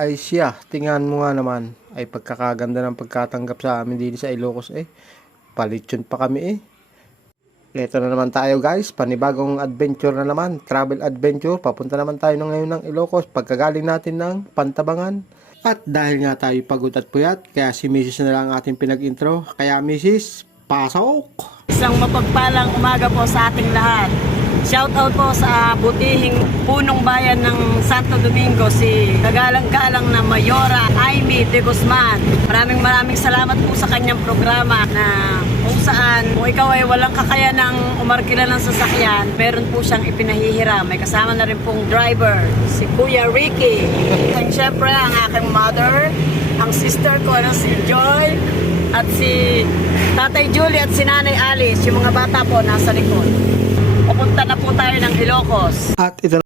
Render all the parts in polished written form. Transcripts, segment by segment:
Ay siya, tingnan mo nga naman. Ay pagkakaganda ng pagkatanggap sa amin dito sa Ilocos eh. Palitsyon pa kami eh. Ito na naman tayo guys, panibagong adventure na naman, travel adventure. Papunta naman tayo na ngayon ng Ilocos pagkagaling natin ng Pantabangan. At dahil nga tayo pagod at puyat, kaya si Mrs. na lang ating pinag-intro. Kaya Mrs., pasok! Isang mapagpalang umaga po sa ating lahat. Shout out po sa butihing punong bayan ng Santo Domingo, si kagalang-galang na Mayora Aimee de Guzman. Maraming salamat po sa kanyang programa na kung saan kung ikaw ay walang kakayanang umarkila ng sasakyan, meron po siyang ipinahihiram. May kasama na rin pong driver, si Kuya Ricky. And syempre ang aking mother, ang sister ko na si Joy, at si Tatay Julie at si Nanay Alice. Yung mga bata po nasa likod. Pupunta na po tayo ng Ilocos. At ito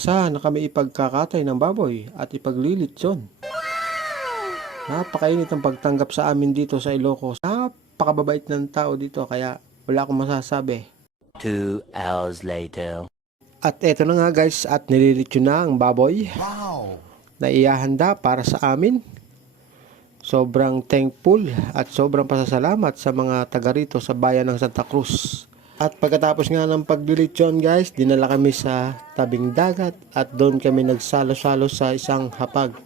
saan na kami ipagkakatay ng baboy at ipaglilitsyon. Napakainit ang pagtanggap sa amin dito sa Ilocos. Napakababait ng tao dito kaya wala akong masasabi. 2 hours later. At eto na nga guys, at nililitsyon na ang baboy. Wow! Na iahanda para sa amin. Sobrang thankful at sobrang pasasalamat sa mga taga rito sa bayan ng Santa Cruz. At pagkatapos nga ng paglilitsyon guys, dinala kami sa tabing dagat at doon kami nagsalo-salo sa isang hapag.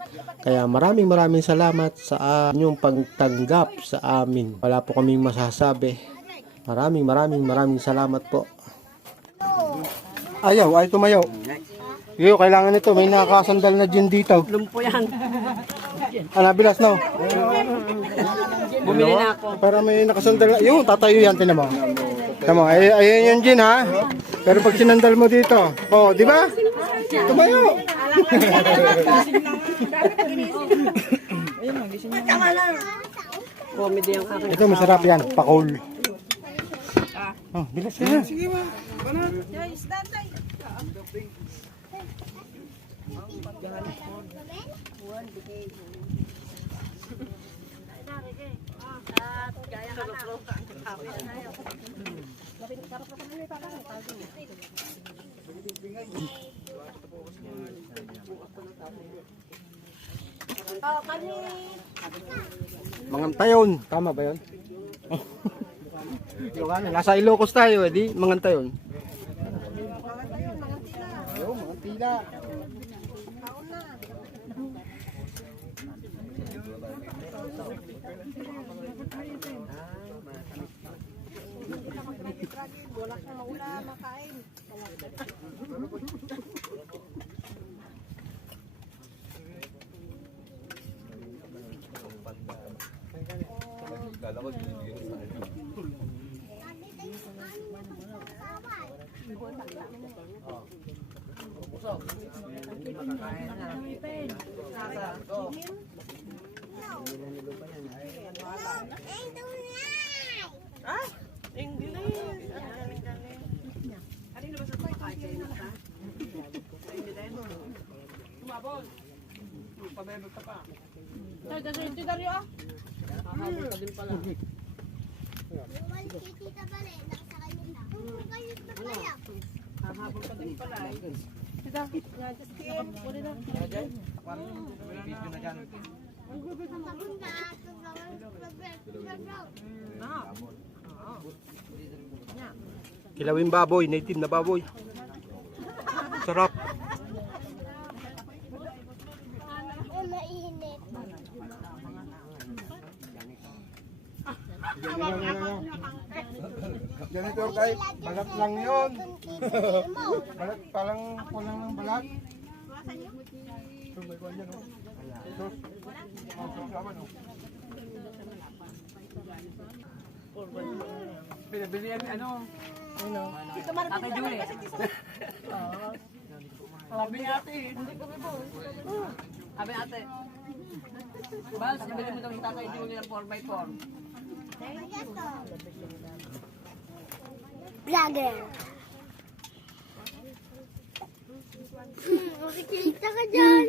Kaya maraming salamat sa inyong pagtanggap sa amin. Wala po kaming masasabi. Maraming salamat po. Ay tumayo. Yo, kailangan ito. May nakasandal na gin dito. Lumpo yan. Bilas no? Bumili na ako. Para may nakasandal. Yung tatayo yan, tinan mo. Tama, ayun yung gin ha. Pero pag sinandal mo dito, oh, di ba? Tumayo. Comedy ang aking. Ito masarap yan, pakul. Oh, bilas yan. Sige ba? Mangantayon, tama ba yun? Ilocano, nasa Ilocos tayo, di Mangantayon. Ayun, Mangantila. Kilawin baboy, native na baboy. Sarap. Mainit. Ganito kahit balat lang yun. Balat palang kulang ng balat. Binibili yan ano? Ate Julie. Sabi ni ate. Sabi ate. Bals, ibili mo daw yung Tatay Julie ng 4x4. Vlogger. Makikita ka dyan.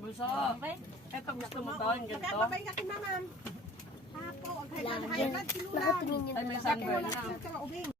Bulso. Eto gusto mo to, yung ganito. Nakatingin yun. Ay, may sunburn na.